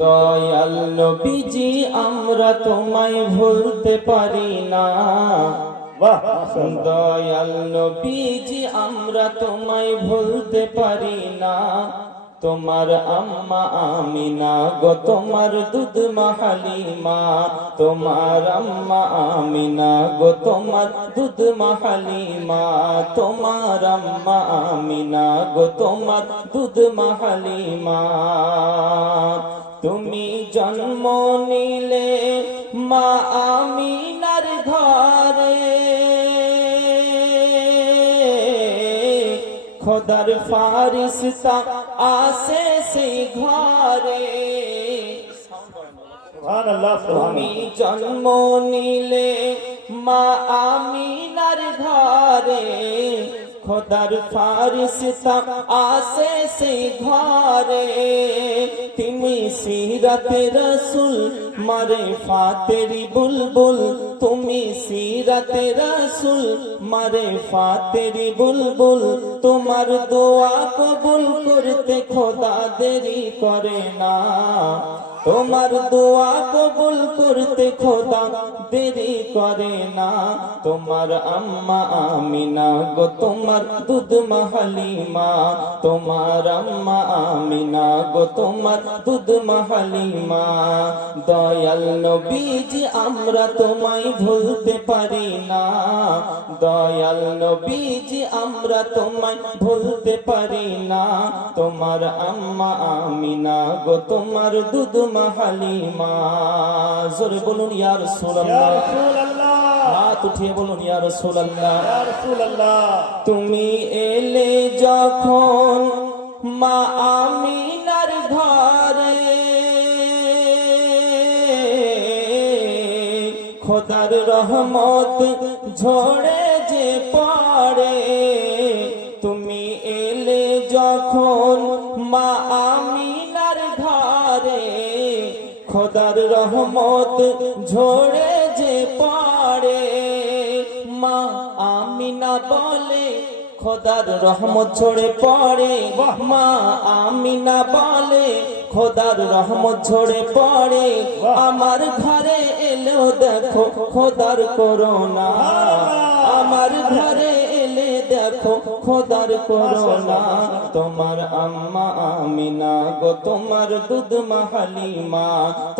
দয়াল নবীজি আমরা তোমায় ভুলতে পারি না। দয়াল নবীজি আমরা তোমায় ভুলতে পারি না। তোমার আম্মা আমিনা গো তোমার দুধ মা হালিমা, তোমার আম্মা আমিনা গো তোমার দুধ মা হালিমা, তোমার আম্মা আমিনা গো তোমার দুধ মা হালিমা। তুমি জন্ম নিলে মা আমিনার ঘরে, খোদার ফারিস্তা আসে সেই ঘরে। তুমি জন্ম নিলে মা আমিনার ঘরে, খোদার ফারিস্তা আসে সেই ঘরে। তুমি সিরাতে রসুল মারে ফাতেরি বুলবুল, তুমি সিরাতে রসুল মারে ফাতেরি বুলবুল। তোমার দোয়া কবুল করতে খোদা দেরি করে না, তোমার দোয়া কবুল করতে খোদা দেরি করে না। তোমার আম্মা আমিনা গো তোমার দুধ মা হালিমা, তোমার আম্মা আমিনা গো তোমার দুধ মা হালিমা। দয়াল নবীজি আমরা তোমায় ভুলতে পারি না, দয়াল নবীজি আমরা তোমায় ভুলতে পারি না। তোমার আম্মা আমিনা গো তোমার দুধ মা হালিমা। জোরে বলুন ইয়া রাসূলুল্লাহ, হাত উঠিয়ে বলুন ইয়া রাসূলুল্লাহ। তুমি এলে যখন মা আমিনার ঘরে, খোদার রহমত ঝরে যে পড়ে। তুমি এলে যখন মা আমিনার ঘরে, খোদার রহমত ঝরে যে পড়ে। মা আমিনা বলে খোদার রহমত ঝরে পড়ে, মা আমিনা বলে খোদার রহমত ঝরে পড়ে। আমার ঘরে এলেও দেখো খোদার করোনা, আমার ঘরে এলে দেখো খোদার করোনা। তোমার আম্মা আমিনা গো তোমার দুধ মা হালিমা,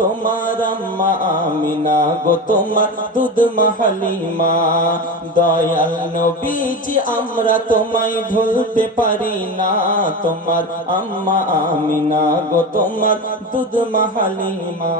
তোমার আম্মা আমিনা গো তোমার দুধ মা হালিমা। দয়াল নবীজি আমরা তোমায় ভুলতে পারি না, তোমার আম্মা আমিনা গো তোমার দুধ মা হালিমা।